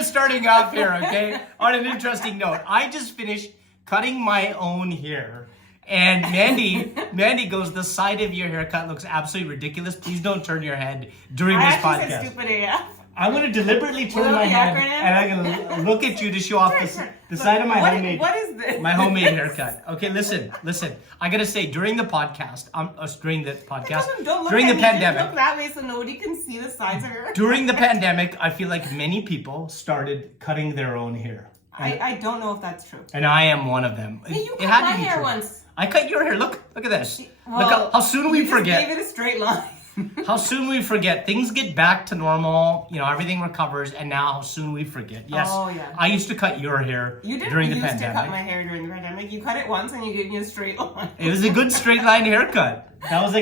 are starting off here, okay? On an interesting note. I just finished cutting my own hair. And Mandy goes, the side of your haircut looks absolutely ridiculous. Please don't turn your head during this podcast. I actually said stupid AF. I'm going to deliberately turn my head and I'm going to look at you to show off the side of my homemade. What is this? My homemade haircut. Okay, listen. I got to say, during the podcast, during the pandemic. Look that way so nobody can see the sides of her. During the pandemic, I feel like many people started cutting their own hair. I don't know if that's true. And I am one of them. Hey, you cut my hair once. I cut your hair. Look at this. Look how soon we forget. You just gave it a straight line. How soon we forget. Things get back to normal. Everything recovers, and now how soon we forget. Yes. Oh, yeah. I used to cut your hair during the pandemic. You used to cut my hair during the pandemic. You cut it once, and you gave me a straight line. It was a good straight line haircut. That was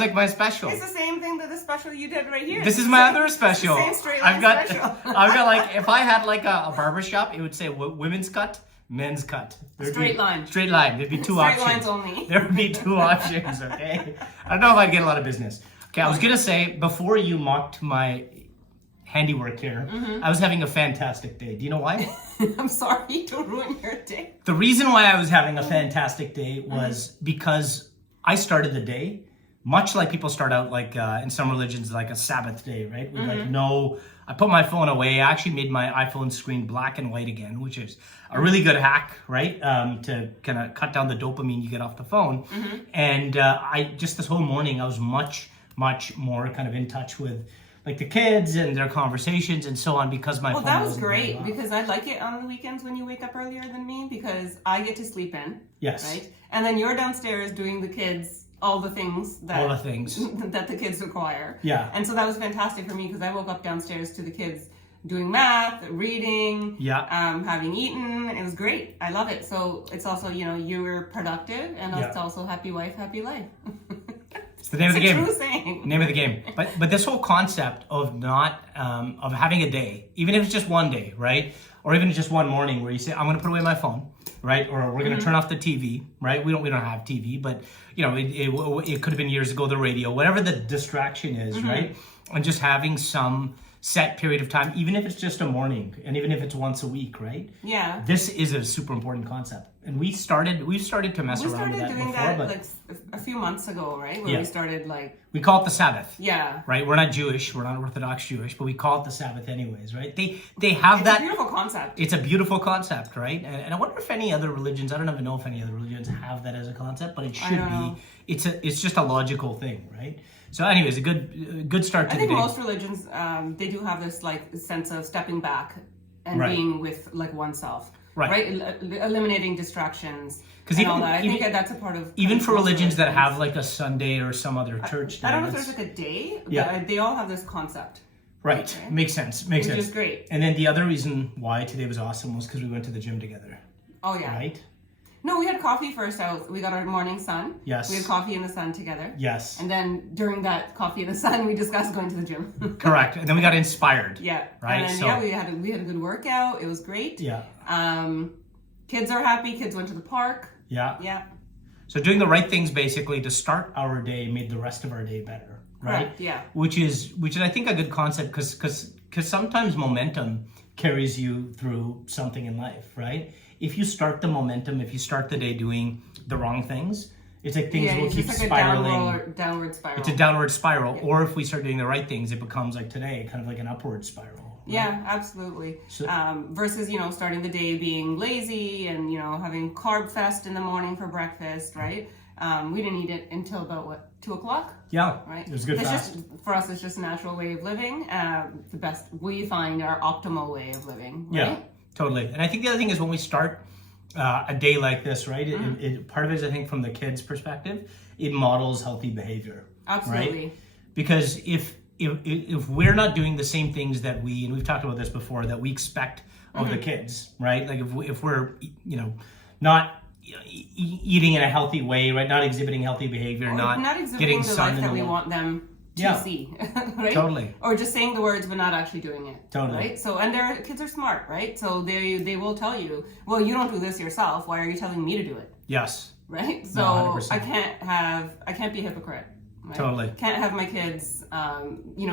like my special. It's the same thing that the special you did right here. This is my other special. Same straight line special. I've got like, if I had like a barber shop, it would say women's cut, men's cut. Straight line. Straight line. There'd be two options. Straight lines only. There would be two options, okay? I don't know if I'd get a lot of business. Okay, I was going to say, before you mocked my handiwork here, I was having a fantastic day. Do you know why? I'm sorry, don't ruin your day. The reason why I was having a fantastic day was because I started the day, much like people start out like in some religions, like a Sabbath day, right? With I put my phone away. I actually made my iPhone screen black and white again, which is a really good hack, right? To kind of cut down the dopamine you get off the phone. And this whole morning, I was much more kind of in touch with like the kids and their conversations and so on because my phone that was great because I like it on the weekends when you wake up earlier than me because I get to sleep in. Yes. Right? And then you're downstairs doing the kids all the things that the kids require. Yeah. And so that was fantastic for me because I woke up downstairs to the kids doing math, reading, having eaten. It was great. I love it. So it's also, you were productive and it's also happy wife, happy life. It's the name of the game. True saying. Name of the game. But this whole concept of not of having a day, even if it's just one day, right? Or even just one morning where you say, I'm going to put away my phone, right? Or we're going to turn off the TV, right? We don't have TV, but it could have been years ago the radio, whatever the distraction is, right? And just having some set period of time, even if it's just a morning, and even if it's once a week, right? Yeah. This is a super important concept, and we've started to mess around with that before. We started doing that like a few months ago, right? Where we started we call it the Sabbath. Yeah. Right. We're not Jewish. We're not Orthodox Jewish, but we call it the Sabbath anyways, right? They have that. It's a beautiful concept. It's a beautiful concept, right? And I wonder if any other religions. I don't even know if any other religions have that as a concept, but it should be. It's just a logical thing, right? So anyways, a good start to the day. I think most religions, they do have this like sense of stepping back and being with like oneself. Right. Eliminating distractions and all that. I think that's a part of... Even for religions that have like a Sunday or some other church day. I don't know if there's like a day, but they all have this concept. Right. Okay. Makes sense. Which is great. And then the other reason why today was awesome was because we went to the gym together. Oh, yeah. Right? No, we had coffee first. We got our morning sun. Yes. We had coffee in the sun together. Yes. And then during that coffee in the sun, we discussed going to the gym. Correct. And then we got inspired. Yeah. Right. And then, we had a good workout. It was great. Yeah. Kids are happy. Kids went to the park. Yeah. Yeah. So doing the right things basically to start our day made the rest of our day better. Right. Correct, yeah. Which is I think a good concept because sometimes momentum carries you through something in life, right? If you start the momentum, if you start the day doing the wrong things, it's like things will keep spiraling. A downward spiral. It's a downward spiral. Yeah. Or if we start doing the right things, it becomes like today, kind of like an upward spiral. Right? Yeah, absolutely. So, versus, starting the day being lazy and, having carb fest in the morning for breakfast, right? We didn't eat it until about, 2 o'clock? Yeah, right. It was good fast. For us, it's just a natural way of living. The best, we find our optimal way of living, right? Yeah. Totally. And I think the other thing is when we start a day like this, right? It part of it is, I think, from the kids' perspective, it models healthy behavior. Absolutely. Right? Because if we're not doing the same things that and we've talked about this before, that we expect of the kids, right? Like if we're, not eating in a healthy way, right? Not exhibiting healthy behavior, not exhibiting getting the sun life in that the we want them to see, right? Totally. Or just saying the words but not actually doing it. Totally. Right? So, and their kids are smart, right? So they will tell you, well, you don't do this yourself. Why are you telling me to do it? Yes. Right? So No, I can't be a hypocrite. Right? Totally. Can't have my kids,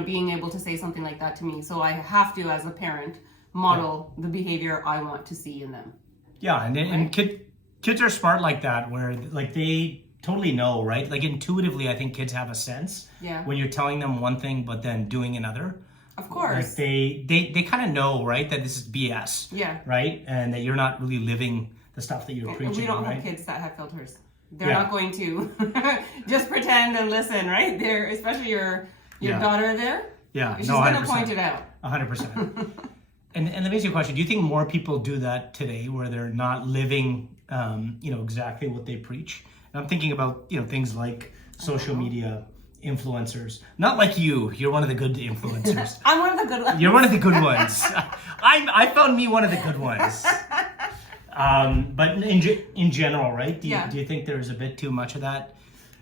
being able to say something like that to me. So I have to, as a parent, model the behavior I want to see in them. Yeah, and kids are smart like that, where like they totally know, right? Like intuitively, I think kids have a sense when you're telling them one thing but then doing another. Of course. Like they kind of know, right, that this is BS. Yeah. Right? And that you're not really living the stuff that you're preaching, and we don't right? have kids that have filters. They're not going to just pretend and listen, right? They're, especially your daughter there. Yeah, she's going to point it out. 100%. And the basic question, do you think more people do that today where they're not living, exactly what they preach? And I'm thinking about, things like social media influencers. Not like you. You're one of the good influencers. I'm one of the good ones. You're one of the good ones. I found me one of the good ones. But in general, right? Do you think there's a bit too much of that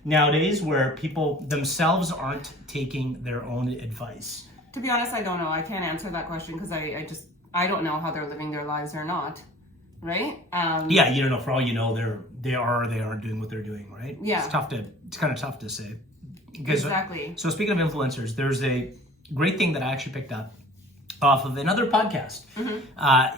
nowadays where people themselves aren't taking their own advice? To be honest, I don't know. I can't answer that question because I don't know how they're living their lives or not, right? Yeah, you don't know. For all you know, they are or they aren't doing what they're doing, right? Yeah. It's kind of tough to say. Exactly. So speaking of influencers, there's a great thing that I actually picked up off of another podcast.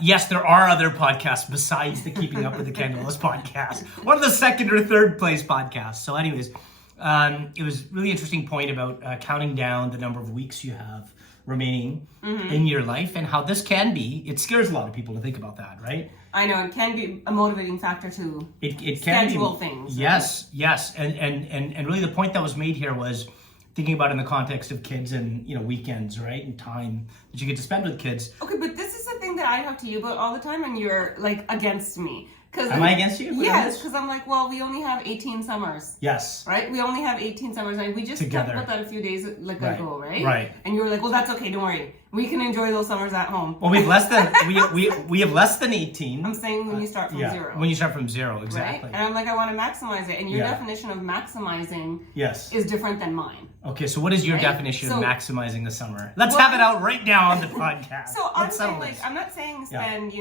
Yes, there are other podcasts besides the Keeping Up with the Kandolas podcast. One of the second or third place podcasts. So anyways, it was really interesting point about counting down the number of weeks you have remaining in your life and how this can be. It scares a lot of people to think about that, right? I know, it can be a motivating factor to it schedule can be, things. Yes. And really the point that was made here was thinking about in the context of kids and weekends, right? And time that you get to spend with kids. Okay, but this is the thing that I talk to you about all the time and you're like against me. Am I against you? Yes, because I'm like, well, we only have 18 summers. Yes. Right? We only have 18 summers. And we just talked about that a few days ago, right? Right. And you were like, well, that's okay. Don't worry. We can enjoy those summers at home. Well, we have less than 18. I'm saying when you start from zero. When you start from zero, exactly. Right? And I'm like, I want to maximize it. And your definition of maximizing is different than mine. Okay, so what is your definition of maximizing the summer? Let's have it out right now on the podcast. So I'm saying, I'm not saying spend,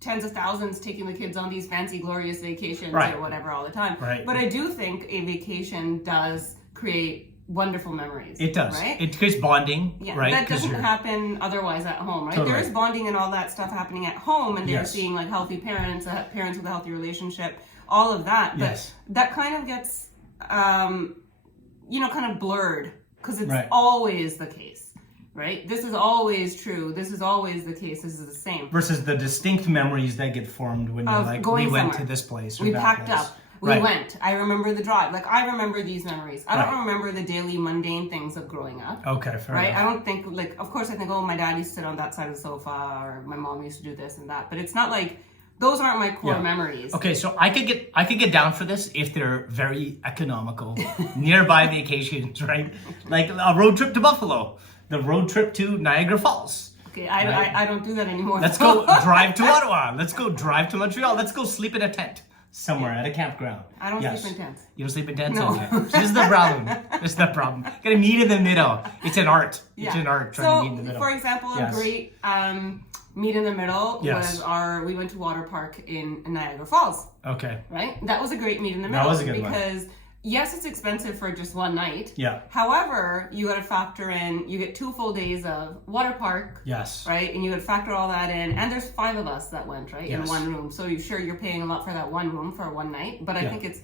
tens of thousands taking the kids on these fancy, glorious vacations or whatever all the time. Right. But I do think a vacation does create wonderful memories. It does. Right? It creates bonding, right? That doesn't happen otherwise at home, right? Totally. There is bonding and all that stuff happening at home, and they're seeing like healthy parents, parents with a healthy relationship, all of that. But that kind of gets, kind of blurred because it's always the case. Right? This is always true. This is always the case. This is the same. Versus the distinct memories that get formed when you're like, we went to this place or we that packed place. Up. We went. I remember the drive. Like, I remember these memories. I don't remember the daily mundane things of growing up. Okay, fair enough. I don't think, of course I think, my dad used to sit on that side of the sofa or my mom used to do this and that. But it's not like, those aren't my core memories. Okay, so I could get down for this if they're very economical, nearby vacations, right? Like a road trip to Buffalo. The road trip to Niagara Falls. Okay, I don't do that anymore. Let's go drive to Ottawa. Let's go drive to Montreal. Let's go sleep in a tent somewhere at a campground. I don't sleep in tents. You don't sleep in tents? No. Okay. This is the problem. Gotta meet in the middle. It's an art. It's an art trying to meet in the middle. For example, a great meet in the middle was we went to water park in Niagara Falls. Okay. Right? That was a great meet in the middle. That was a good one. Because yes, it's expensive for just one night. Yeah. However, you got to factor in, you get 2 full days of water park. Yes. Right? And you got to factor all that in. And there's 5 of us that went, right? Yes. In one room. So you're paying a lot for that one room for one night. But I think it's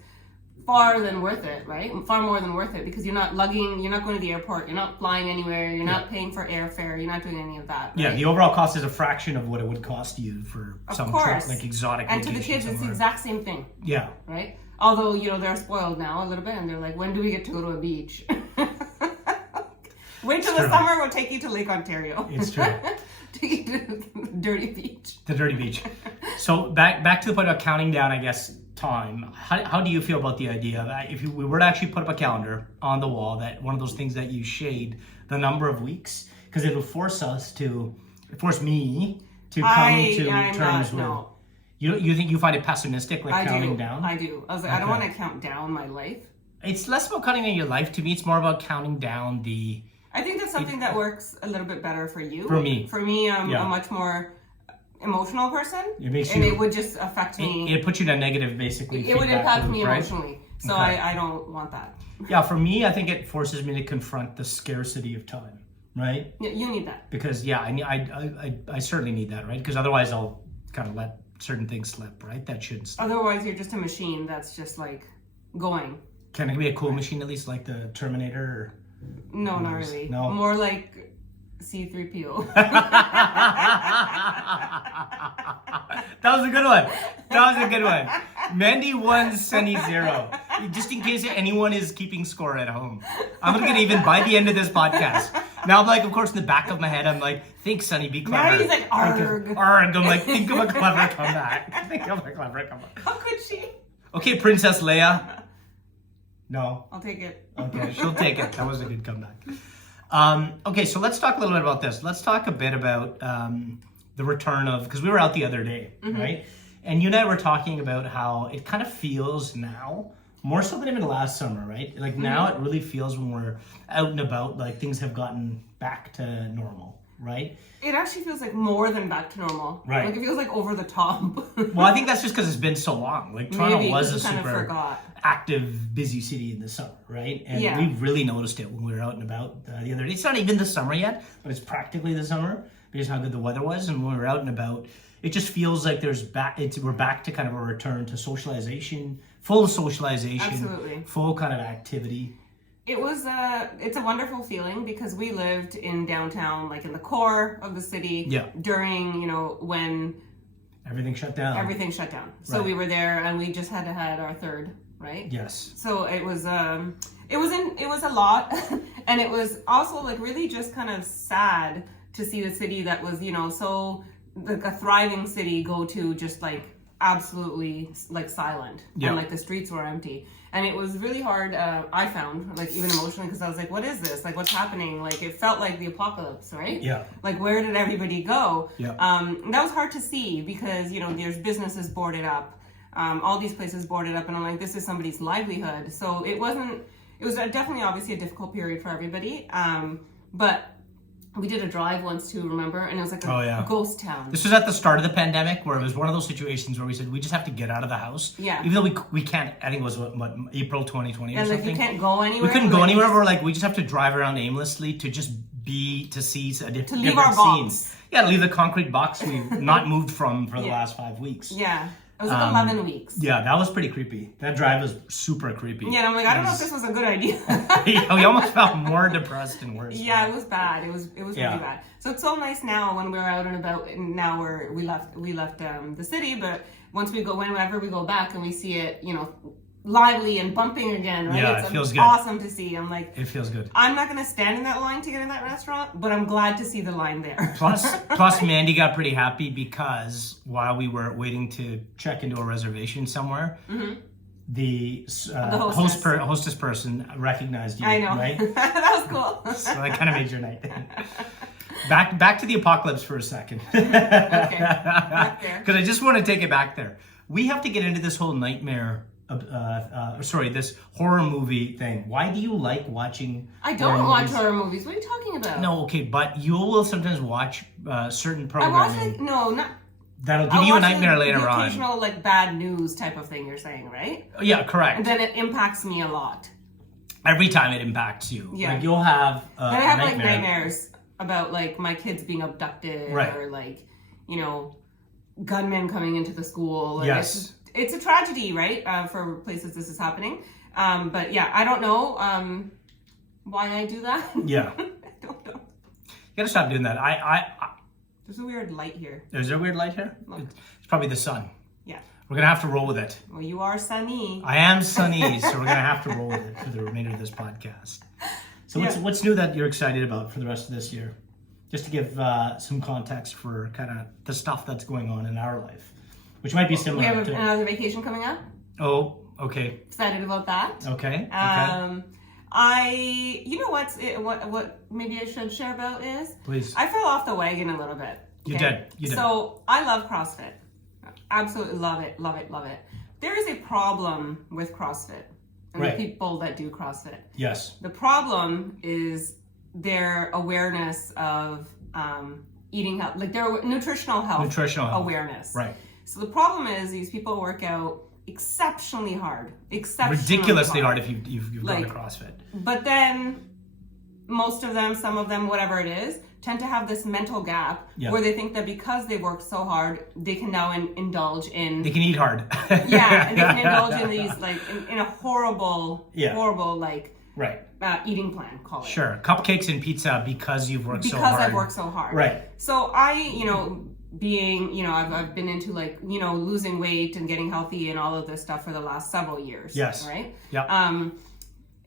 far than worth it, right? Far more than worth it because you're not lugging, you're not going to the airport, you're not flying anywhere, you're not paying for airfare, you're not doing any of that. Right? Yeah, the overall cost is a fraction of what it would cost you for some trip, like exotic and to the vacation kids, it's the somewhere. exact same thing. Yeah. Right? Although, they're spoiled now a little bit and they're like, when do we get to go to a beach? Wait till the summer, we'll take you to Lake Ontario. It's true. Take you to the dirty beach. The dirty beach. So back to the point about counting down, I guess, time. How do you feel about the idea that if we were to actually put up a calendar on the wall, that one of those things that you shade the number of weeks, because it'll force me to come to terms with. No. You think you find it pessimistic, like counting down? I do. I was like, I don't want to count down my life. It's less about counting down your life. To me, it's more about counting down the. I think that's something that works a little bit better for you. For me. For me, I'm a much more emotional person. It would just affect me. It puts you in a negative, basically. It would impact me right? emotionally. So I don't want that. Yeah, for me, I think it forces me to confront the scarcity of time. right? Yeah, you need that. Because I certainly need that, right? Because otherwise I'll kind of let certain things slip, right? That shouldn't slip. Otherwise you're just a machine that's just like going. Can it be a cool machine at least, like the Terminator? Or... No, not really. No. More like C-3PO. That was a good one. That was a good one. Mandy 1, Sunny 0. Just in case anyone is keeping score at home. I'm going to get even by the end of this podcast. Now I'm like, of course, in the back of my head, I'm like, think, Sunny, be clever. Now he's like, arg. Arg. I'm like, think of a clever comeback. Think of a clever comeback. How could she? Okay, Princess Leia. No. I'll take it. Okay, she'll take it. That was a good comeback. Okay, so let's talk a little bit about this. Let's talk a bit about the return of, because we were out the other day, right? And you and I were talking about how it kind of feels now, more so than even last summer, right? Like now it really feels when we're out and about, like things have gotten back to normal, right? It actually feels like more than back to normal. Right. Like it feels like over the top. Well, I think that's just because it's been so long. Like Toronto was a super active, busy city in the summer, right? And we really noticed it when we were out and about the other day. It's not even the summer yet, but it's practically the summer because how good the weather was. And when we were out and about, it just feels like we're back to kind of a return to socialization, full socialization, absolutely, full kind of activity. It's a wonderful feeling because we lived in downtown, like in the core of the city during, when everything shut down. Everything shut down. So we were there and we just had our third, right? Yes. So it was a lot. And it was also like really just kind of sad to see the city that was, so like a thriving city go to just like absolutely like silent and like the streets were empty. And it was really hard, I found, like even emotionally, because I was like, what is this? Like, what's happening? Like, it felt like the apocalypse, right? Yeah. Like, where did everybody go? Yeah. That was hard to see because, there's businesses boarded up, all these places boarded up, and I'm like, this is somebody's livelihood. So it was definitely obviously a difficult period for everybody. But we did a drive once too, remember? And it was like a ghost town. This was at the start of the pandemic where it was one of those situations where we said, we just have to get out of the house. Yeah. Even though we can't, I think it was what April 2020 or something. And like you can't go anywhere. We couldn't go anywhere. We're like, we just have to drive around aimlessly to just to see different scenes. Yeah, to leave the concrete box we've not moved from for the last 5 weeks. Yeah. It was like 11 weeks. Yeah, that was pretty creepy. That drive was super creepy. Yeah, and I'm like, I don't know if this was a good idea. We almost felt more depressed and worse. Yeah, it was bad. It was really bad. So it's so nice now when we're out and about. And now we left the city, but whenever we go back and we see it, lively and bumping again, right? Yeah, it feels good. Awesome to see. I'm like, it feels good. I'm not going to stand in that line to get in that restaurant, but I'm glad to see the line there. Plus, Mandy got pretty happy because while we were waiting to check into a reservation somewhere, the hostess person recognized you. I know, right? That was cool. So that kind of made your night. Back to the apocalypse for a second. Okay, back there. Because I just want to take it back there. We have to get into this whole nightmare. This horror movie thing. Why do you like watching? I don't watch horror movies. What are you talking about? No, okay, but you will sometimes watch certain programming. That'll give you a nightmare later on. Occasional like bad news type of thing. You're saying, right? Yeah, correct. And then it impacts me a lot. Every time it impacts you. Yeah. Like you'll have. And I have like nightmares about like my kids being abducted or like gunmen coming into the school. Yes. It's a tragedy, right? For places this is happening. But yeah, I don't know why I do that. Yeah. I don't know. You gotta stop doing that. There's a weird light here. Is there a weird light here? Look. It's probably the sun. Yeah. We're gonna have to roll with it. Well, you are sunny. I am sunny, so we're gonna have to roll with it for the remainder of this podcast. So what's new that you're excited about for the rest of this year? Just to give some context for kind of the stuff that's going on in our life. Which might be similar. We have another vacation coming up. Oh, okay. Excited about that. Okay. You know what maybe I should share about is? Please. I fell off the wagon a little bit. Okay? You did. So I love CrossFit. Absolutely love it, love it, love it. There is a problem with CrossFit and the people that do CrossFit. Yes. The problem is their awareness of eating health, like their nutritional health awareness. Right. So the problem is these people work out exceptionally hard. Ridiculously hard if you've gone to CrossFit. But then most of them, some of them, whatever it is, tend to have this mental gap where they think that because they worked so hard, they can now indulge in... They can eat hard. Yeah, and they can indulge in these, like, in a horrible, like, eating plan, call it. Sure. Cupcakes and pizza because you've worked so hard. Because I've worked so hard. Right. So I've been into, like, losing weight and getting healthy and all of this stuff for the last several years. Yes. Right? Yeah.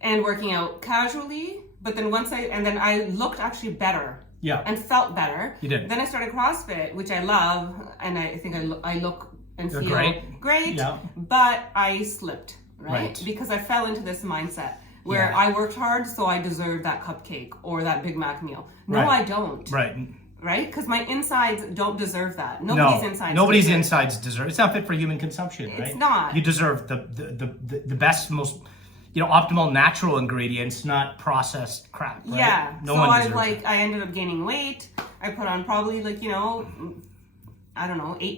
And working out casually, but then I looked actually better. Yeah. And felt better. You did. Then I started CrossFit, which I love, and I think I look and feel great. Yeah. But I slipped, right? Because I fell into this mindset where I worked hard, so I deserve that cupcake or that Big Mac meal. No, I don't. Right? Because my insides don't deserve that. Nobody's insides deserve. It's not fit for human consumption, right? It's not. You deserve the best, most optimal natural ingredients, not processed crap. Right? Yeah. No one deserves it. I ended up gaining weight. I put on probably 8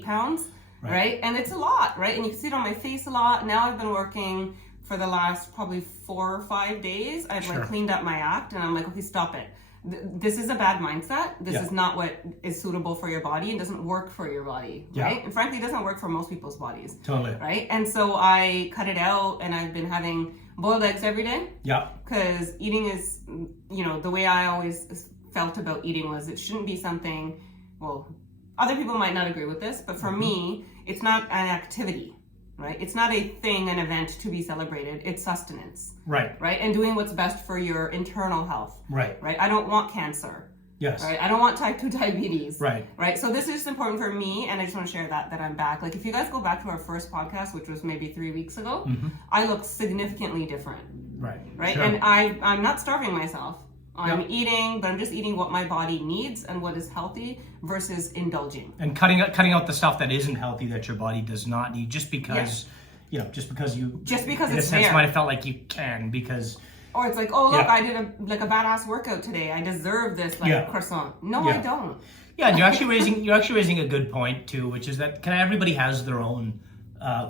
pounds, right? And it's a lot, right? And you can see it on my face a lot. Now I've been working for the last probably 4 or 5 days. I've cleaned up my act, and I'm like, okay, stop it. This is a bad mindset. This is not what is suitable for your body. It doesn't work for your body, right? And frankly, it doesn't work for most people's bodies. Totally. Right? And so I cut it out, and I've been having boiled eggs every day. Yeah. Because eating is, the way I always felt about eating was it shouldn't be something, well, other people might not agree with this, but for me, it's not an activity. Right? It's not a thing, an event to be celebrated. It's sustenance. Right? And doing what's best for your internal health. Right? I don't want cancer. Yes. Right? I don't want type 2 diabetes. Right? So this is just important for me, and I just want to share that I'm back. Like, if you guys go back to our first podcast, which was maybe 3 weeks ago, I looked significantly different. Right? Sure. And I'm not starving myself. I'm eating, but I'm just eating what my body needs and what is healthy versus indulging. And cutting out the stuff that isn't healthy that your body does not need just because, just because in a sense might have felt like you can because... Or it's like, oh, look, I did a badass workout today. I deserve this croissant. No, I don't. Yeah, and you're actually raising a good point too, which is that everybody has their own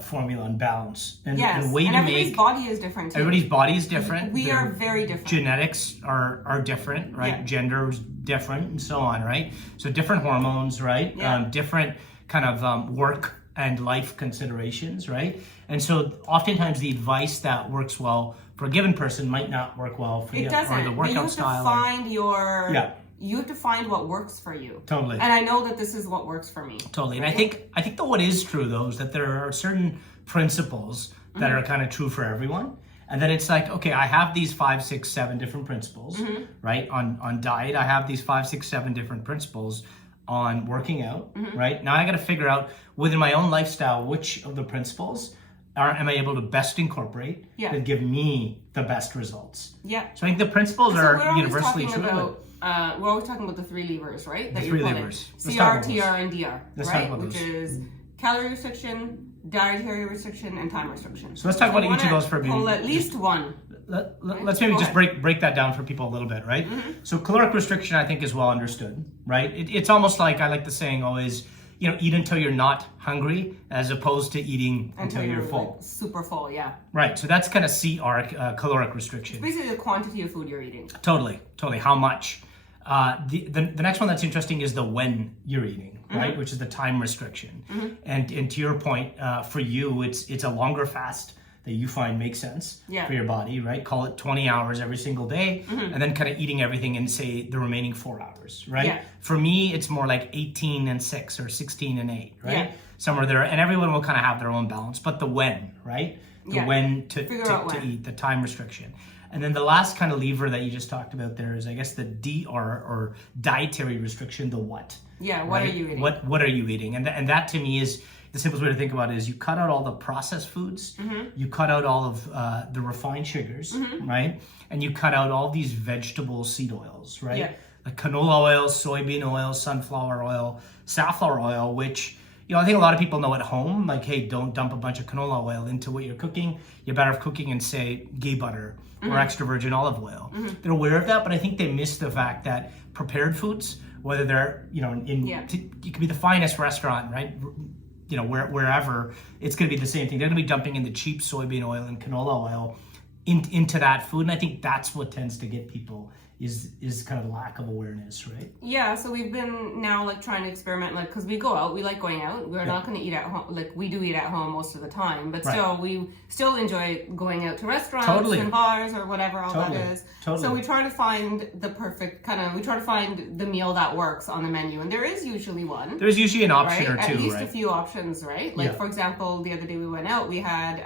formula and balance. And everybody's body is different too. Everybody's body is different. We are very different. Genetics are different, right? Yeah. Gender is different and so on, right? So different hormones, right? Yeah. Different kind of work and life considerations, right? And so oftentimes the advice that works well for a given person might not work well for the workout style. You have to find what works for you. Totally. And I know that this is what works for me. Totally. And I think that what is true though is that there are certain principles that are kind of true for everyone. And then it's like, okay, I have these 5, 6, 7 different principles, right? On diet, I have these 5, 6, 7 different principles on working out, right? Now I got to figure out within my own lifestyle, which of the principles am I able to best incorporate that give me the best results. Yeah. So I think the principles are universally true. We're always talking about the 3 levers, right? The 3 levers. CR, TR, and DR, right? Which is calorie restriction, dietary restriction, and time restriction. So let's talk about each of those for a minute. Pull at least one. Let's maybe just break that down for people a little bit, right? So caloric restriction, I think, is well understood, right? It's almost like, I like the saying always, eat until you're not hungry, as opposed to eating until you're full. Like super full, yeah. Right, so that's kind of CR, caloric restriction. It's basically the quantity of food you're eating. Totally. How much? The next one that's interesting is the when you're eating, right? Which is the time restriction. And to your point, for you, it's a longer fast that you find makes sense for your body, right? Call it 20 hours every single day, and then kind of eating everything in, say, the remaining 4 hours, right? Yeah. For me, it's more like 18 and 6 or 16 and 8, right? Yeah. Somewhere there, and everyone will kind of have their own balance, but the when, right? The when to eat, the time restriction. And then the last kind of lever that you just talked about there is, I guess, the DR or dietary restriction, the what. Yeah, what are you eating? What are you eating? And that to me is the simplest way to think about it is you cut out all the processed foods, you cut out all of the refined sugars, right? And you cut out all these vegetable seed oils, right? Yeah. Like canola oil, soybean oil, sunflower oil, safflower oil, which, I think a lot of people know at home, like, hey, don't dump a bunch of canola oil into what you're cooking. You're better off cooking in, say, ghee butter or extra virgin olive oil. They're aware of that, but I think they miss the fact that prepared foods, whether they're, it could be the finest restaurant, right? Wherever, it's going to be the same thing. They're going to be dumping in the cheap soybean oil and canola oil into that food. And I think that's what tends to get people is kind of lack of awareness, right? Yeah, so we've been now like trying to experiment, like, because we go out, we like going out. We're not going to eat at home, like we do eat at home most of the time, but still, we still enjoy going out to restaurants and bars or whatever all that is. So we try to find the perfect we try to find the meal that works on the menu, and there is usually one. There's usually an option or two, At least a few options, right? Like for example, the other day we went out, we had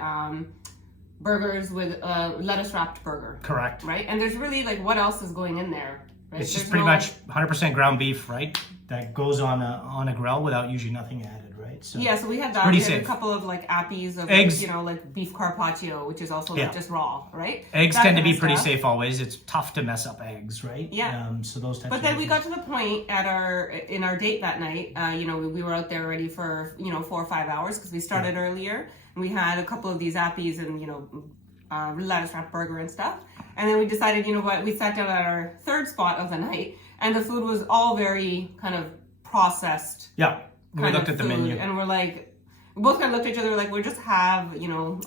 burgers with a lettuce wrapped burger. Correct. Right? And there's really like, what else is going in there? Right? It's just pretty much 100% ground beef, right? That goes on a grill without usually nothing added, right? So yeah, so we had that. We had a couple of like appies of eggs, like beef carpaccio, which is also like just raw, right? Eggs tend to be pretty safe always. It's tough to mess up eggs, right? Yeah. So those types. But then we got to the point in our date that night. We were out there already for 4 or 5 hours because we started earlier. We had a couple of these appies and, lettuce wrap burger and stuff. And then we decided, we sat down at our third spot of the night and the food was all very kind of processed. Yeah. We looked at the menu. And we're like, we both kind of looked at each other like, we'll just have, a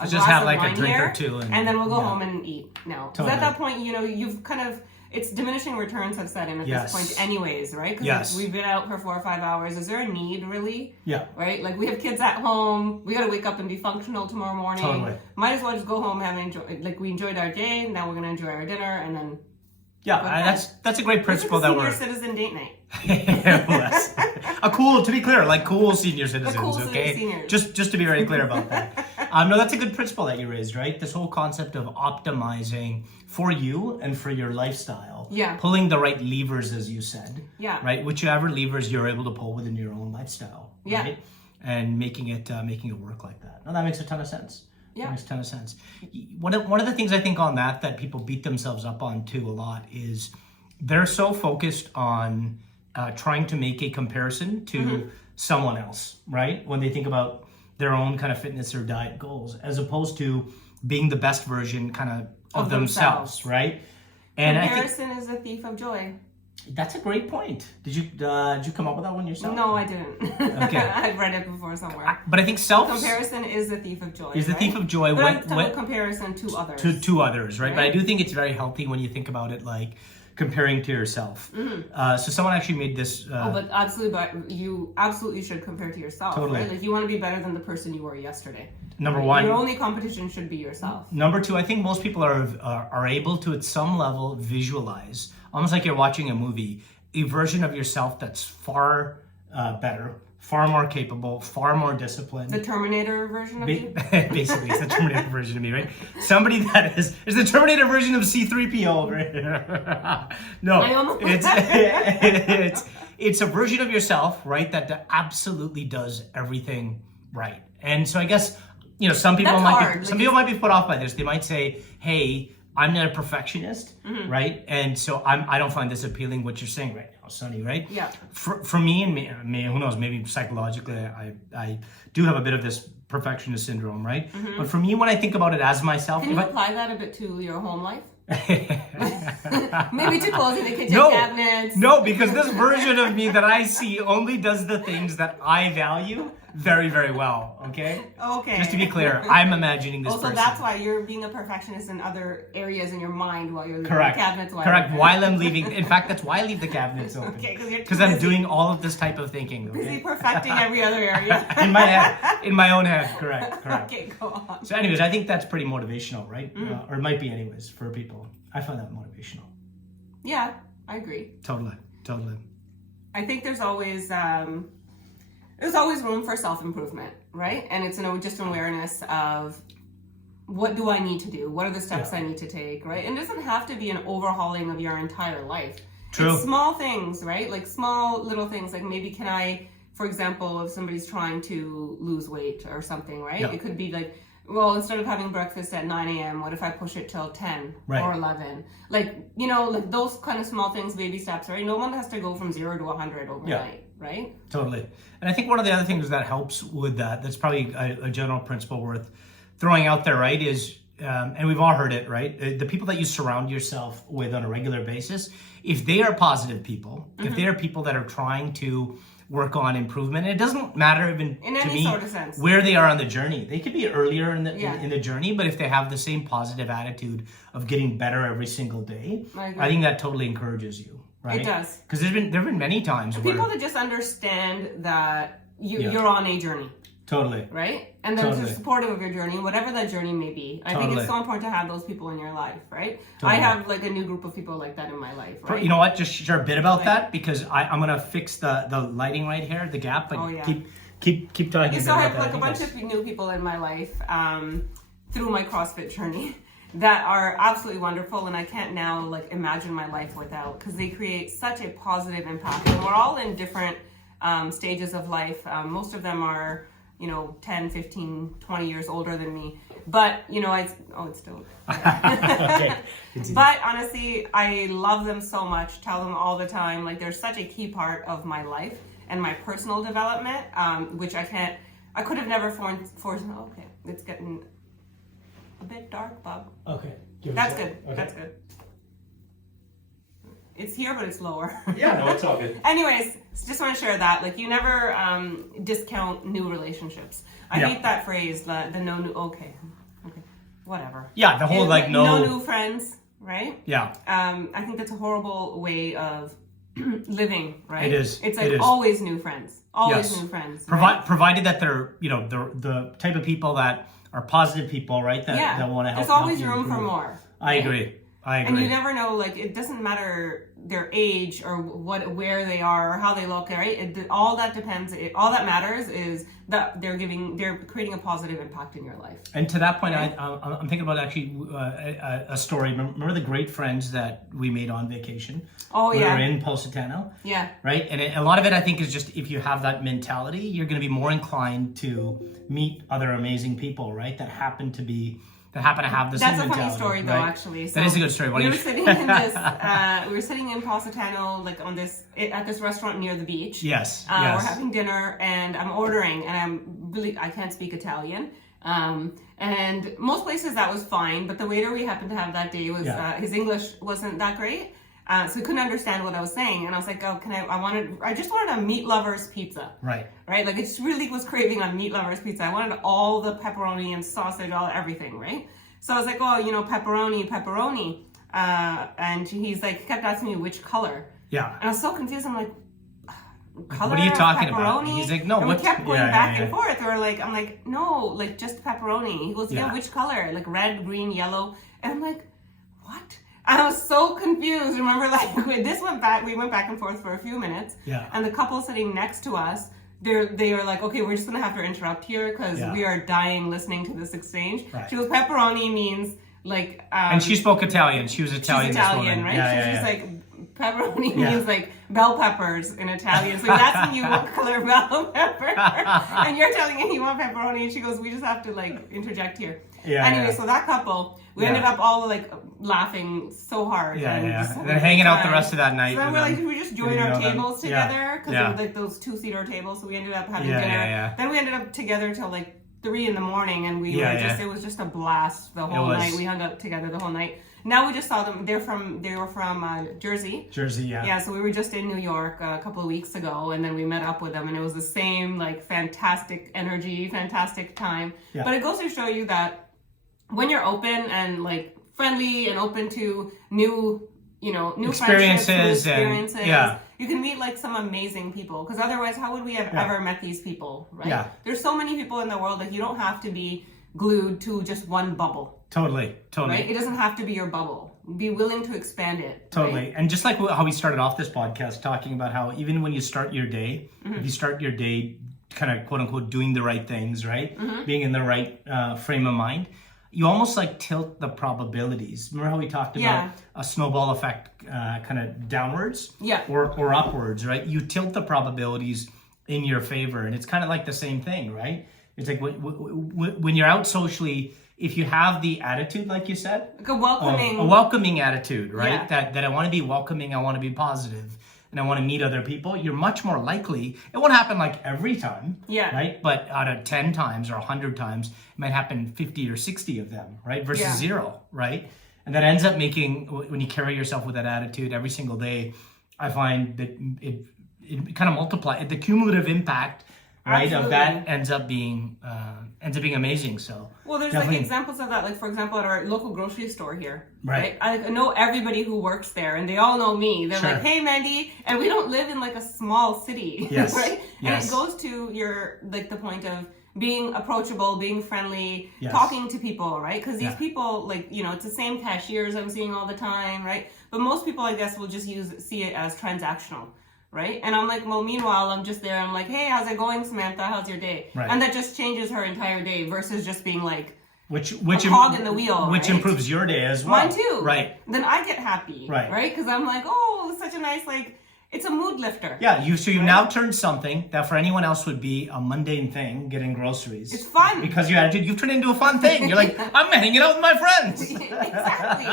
just have like a drink or two. And then we'll go home and eat now. Because at that point, you've kind of, it's diminishing returns have set in at this point anyways, right? Because we've been out for 4 or 5 hours. Is there a need really? Yeah. Right? Like we have kids at home. We got to wake up and be functional tomorrow morning. Totally. Might as well just go home we enjoyed our day. Now we're going to enjoy our dinner and then. Yeah, that's a great principle that we're. Senior citizen date night. To be clear, like cool senior citizens, okay? Seniors. Just to be very clear about that. No, that's a good principle that you raised, right? This whole concept of optimizing for you and for your lifestyle. Yeah. Pulling the right levers, as you said. Yeah. Right? Whichever levers you're able to pull within your own lifestyle. Yeah. Right? And making it work like that. No, that makes a ton of sense. Yeah. That makes a ton of sense. One of the things I think on that people beat themselves up on too a lot is they're so focused on trying to make a comparison to someone else, right? When they think about their own kind of fitness or diet goals, as opposed to being the best version kind of themselves, right? And comparison is a thief of joy. That's a great point. Did you come up with that one yourself? No, I didn't. Okay. I've read it before somewhere. But I think comparison is the thief of joy. Is the thief of joy when comparison to others. To others, right? But I do think it's very healthy when you think about it like comparing to yourself. So someone actually made this. But you absolutely should compare to yourself. Totally. Right? Like you want to be better than the person you were yesterday. Number one. Your only competition should be yourself. Number two, I think most people are able to at some level visualize, almost like you're watching a movie, a version of yourself that's far better, far more capable, far more disciplined. The Terminator version of you? Basically, it's the Terminator version of me, right? Somebody that is the Terminator version of C-3PO, right? No, it's a version of yourself, right, that absolutely does everything right. And so I guess, some people might be put off by this. They might say, hey, I'm not a perfectionist, right? And so I don't find this appealing, what you're saying right now, Sonny, right? Yeah. For me, who knows, maybe psychologically, I do have a bit of this perfectionist syndrome, right? But for me, when I think about it as myself... Can you apply that a bit to your home life? Maybe to closing the kitchen cabinets. No, because this version of me that I see only does the things that I value very, very well, okay? Okay. Just to be clear, I'm imagining this person. So that's why you're being a perfectionist in other areas in your mind while you're leaving the cabinets. Correct. While I'm leaving. In fact, that's why I leave the cabinets open. Okay, because I'm doing all of this type of thinking. Okay? Busy perfecting every other area. In my head. In my own head. Correct. Okay, go on. So anyways, I think that's pretty motivational, right? Or it might be anyways for people. I find that motivational. Yeah, I agree. Totally. I think there's always room for self-improvement, right? And it's just an awareness of what do I need to do? What are the steps I need to take, right? And it doesn't have to be an overhauling of your entire life. True. It's small things, right? Like small little things, like maybe can I, for example, if somebody's trying to lose weight or something, right? It could be like, well, instead of having breakfast at 9 a.m., what if I push it till 10 or 11? Like those kind of small things, baby steps, right? No one has to go from 0 to 100 overnight, right? Totally. And I think one of the other things that helps with that's probably a general principle worth throwing out there, right, is, and we've all heard it, right? The people that you surround yourself with on a regular basis, if they are positive people, if they are people that are trying to work on improvement. And it doesn't matter even in to any me sort of sense where they are on the journey. They could be earlier in the journey, but if they have the same positive attitude of getting better every single day, I think that totally encourages you. Right? It does. Because there've been many times people where that just understand that you're on a journey. Totally. Right? And then they're supportive of your journey, whatever that journey may be. I think it's so important to have those people in your life, right? I have like a new group of people like that in my life, right? You know what? Just share a bit about that, because I'm going to fix the lighting right here, the gap. But keep talking So I have about like a bunch of new people in my life through my CrossFit journey that are absolutely wonderful, and I can't now like imagine my life without, because they create such a positive impact. And we're all in different stages of life. Most of them are 10, 15, 20 years older than me. But, it's still... Okay. But honestly, I love them so much, tell them all the time. Like, they're such a key part of my life and my personal development, which I could have never forced... Okay, it's getting a bit dark, Bob. Okay. That's good. Okay. That's good. It's here, but it's lower. Yeah, no, it's all good. Anyways, just want to share that. Like, you never discount new relationships. I hate that phrase, the no new... Okay, whatever. Yeah, the whole no new friends, right? Yeah. I think that's a horrible way of living, right? It is. It's like always new friends. Always new friends. Provided that they're, the type of people that are positive people, right? That want to help. There's always room for more. I agree. And you never know, like, it doesn't matter their age or where they are or how they look, right? All that depends. All that matters is that they're creating a positive impact in your life. And to that point, I'm thinking about actually a story. Remember the great friends that we made on vacation? Oh, yeah. We were in Positano. Yeah. Right? And a lot of it, I think, is just if you have that mentality, you're going to be more inclined to meet other amazing people, right? That happen to have the same mentality. That's a funny story, though, actually. So that is a good story. We were sitting in Positano, like at this restaurant near the beach. Yes. We're having dinner, and I'm ordering, and I can't speak Italian. And most places that was fine, but the waiter we happened to have that day was his English wasn't that great. So he couldn't understand what I was saying, and I was like, "Oh, I just wanted a meat lover's pizza." Right. Like, it just really was craving on meat lover's pizza. I wanted all the pepperoni and sausage, everything, right? So I was like, "Oh, pepperoni," and he's like, kept asking me which color. Yeah. And I was so confused. I'm like, color? What are you talking about? He's like, no. And we kept going back and forth. I'm like, no, like just pepperoni. He goes, yeah, which color? Like red, green, yellow. And I'm like, what? I was so confused. Remember, like, we went back and forth for a few minutes. Yeah. And the couple sitting next to us, they are like, okay, we're just going to have to interrupt here because we are dying listening to this exchange. Right. She goes, pepperoni means like... and she spoke Italian. She was Italian. She's Italian, right? She's like, pepperoni means like bell peppers in Italian. So that's when you color bell pepper. And you're telling me you want pepperoni. And she goes, we just have to like interject here. Yeah. Anyway, so that couple, we ended up all like laughing so hard. And then hanging out the rest of that night. So then we're like, we just join our tables together because it was like those 2-seater tables. So we ended up having dinner. Then we ended up together till like 3 a.m. and we were just, it was just a blast the whole night. We hung out together the whole night. Now we just saw them. They were from Jersey. Jersey, yeah. Yeah, so we were just in New York a couple of weeks ago, and then we met up with them, and it was the same like fantastic energy, fantastic time. Yeah. But it goes to show you that when you're open and like friendly and open to new experiences, you can meet like some amazing people. Because otherwise, how would we have ever met these people, right? Yeah. There's so many people in the world that you don't have to be glued to just one bubble. Totally. Right? It doesn't have to be your bubble. Be willing to expand it. Totally. Right? And just like how we started off this podcast talking about how even when you start your day, if you start your day kind of quote unquote doing the right things, right? Being in the right frame of mind, you almost like tilt the probabilities. Remember how we talked about a snowball effect kind of downwards or upwards, right? You tilt the probabilities in your favor. And it's kind of like the same thing, right? It's like when you're out socially, if you have the attitude, like you said, like a welcoming attitude, right? That I want to be welcoming, I want to be positive, and I want to meet other people, you're much more likely. It won't happen like every time, right? But out of 10 times or 100 times, it might happen 50 or 60 of them, right? Versus 0, right? And that ends up making, when you carry yourself with that attitude every single day, I find that it kind of multiplies. The cumulative impact, right, Absolutely. of that ends up being amazing. So well, there's definitely. like examples of that. Like for example, at our local grocery store here, Right. I know everybody who works there, and they all know me. They're Sure. like, "Hey, Mandy," and we don't live in like a small city, Yes. right? Yes. And it goes to your like the point of being approachable, being friendly, Yes. talking to people, right? Because these Yeah. people, like, you know, it's the same cashiers I'm seeing all the time, right? But most people, I guess, will just see it as transactional, right? And I'm like, well, meanwhile, I'm just there. I'm like, hey, how's it going, Samantha? How's your day? Right. And that just changes her entire day versus just being like, which a cog in the wheel, which right? improves your day as well. Mine too. Right. Then I get happy, Right. Because I'm like, oh, such a nice, like, it's a mood lifter. Yeah, you Right? now turned something that for anyone else would be a mundane thing, getting groceries. It's fun. Because your attitude, you've turned it into a fun thing. You're like, I'm hanging out with my friends. Exactly.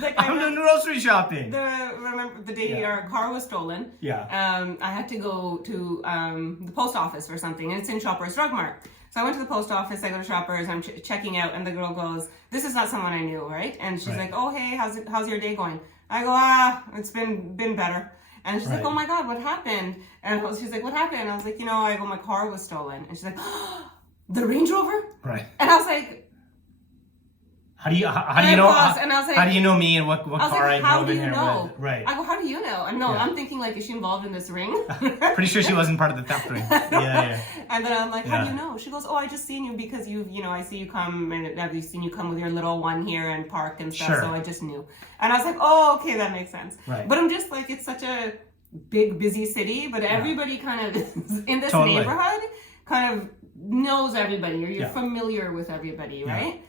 Like, I'm doing grocery shopping. Remember the day our car was stolen? Yeah. I had to go to the post office for something, and it's in Shoppers Drug Mart. So I went to the post office, I go to Shoppers, I'm checking out, and the girl goes, this is not someone I knew, right? And she's like, oh, hey, how's your day going? I go, it's been better. And she's like, oh my God, what happened? And she's like, what happened? And I was like, I go, my car was stolen. And she's like, the Range Rover? Right. And I was like, how do you know? And I was like, how do you know me and what car I drove in here know? with? Right. I go, how do you know? And I'm thinking like, is she involved in this ring? Pretty sure she wasn't part of the theft ring. Yeah. And then I'm like, how do you know? She goes, oh, I just seen you because I see you come, and I've seen you come with your little one here and park and stuff. Sure. So I just knew. And I was like, oh, okay, that makes sense. Right. But I'm just like, it's such a big, busy city, but everybody kind of in this neighborhood kind of knows everybody, or you're familiar with everybody, right?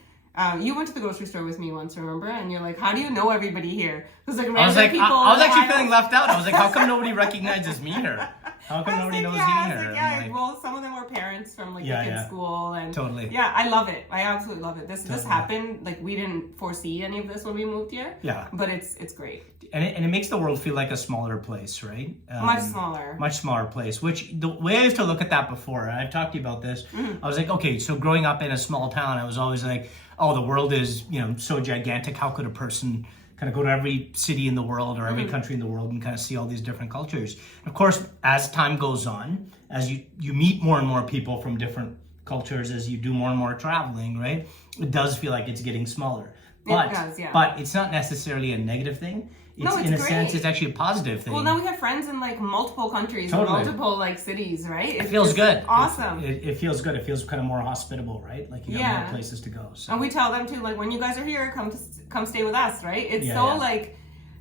You went to the grocery store with me once, remember? And you're like, how do you know everybody here? Because like, I was actually feeling left out. I was like, how come nobody recognizes me here? How come nobody knows me here? Well, some of them were parents from like the kids' school, and totally. Yeah, I love it. I absolutely love it. This happened. Like, we didn't foresee any of this when we moved here. Yeah, but it's great. And it makes the world feel like a smaller place, right? Much smaller. Much smaller place. Which the way I used to look at that before, and I've talked to you about this. I was like, okay, so growing up in a small town, I was always like, oh, the world is so gigantic. How could a person kind of go to every city in the world or every country in the world and kind of see all these different cultures? Of course, as time goes on, as you meet more and more people from different cultures, as you do more and more traveling, right? It does feel like it's getting smaller. But, it does, yeah. But it's not necessarily a negative thing. It's in a great. sense, it's actually a positive thing. Well, now we have friends in like multiple countries, multiple like cities, right? It feels good. Awesome. It feels good. It feels kind of more hospitable, right? Like you got more places to go. So. And we tell them too, like, when you guys are here, come stay with us, right? It's like,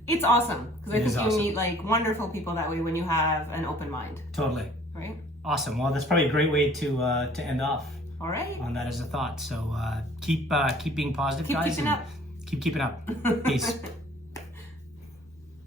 it's awesome because I think you meet like wonderful people that way when you have an open mind. Totally. Right. Awesome. Well, that's probably a great way to end off. All right. On that as a thought. So keep being positive, keep guys. Keeping up. Keep keeping up. Peace.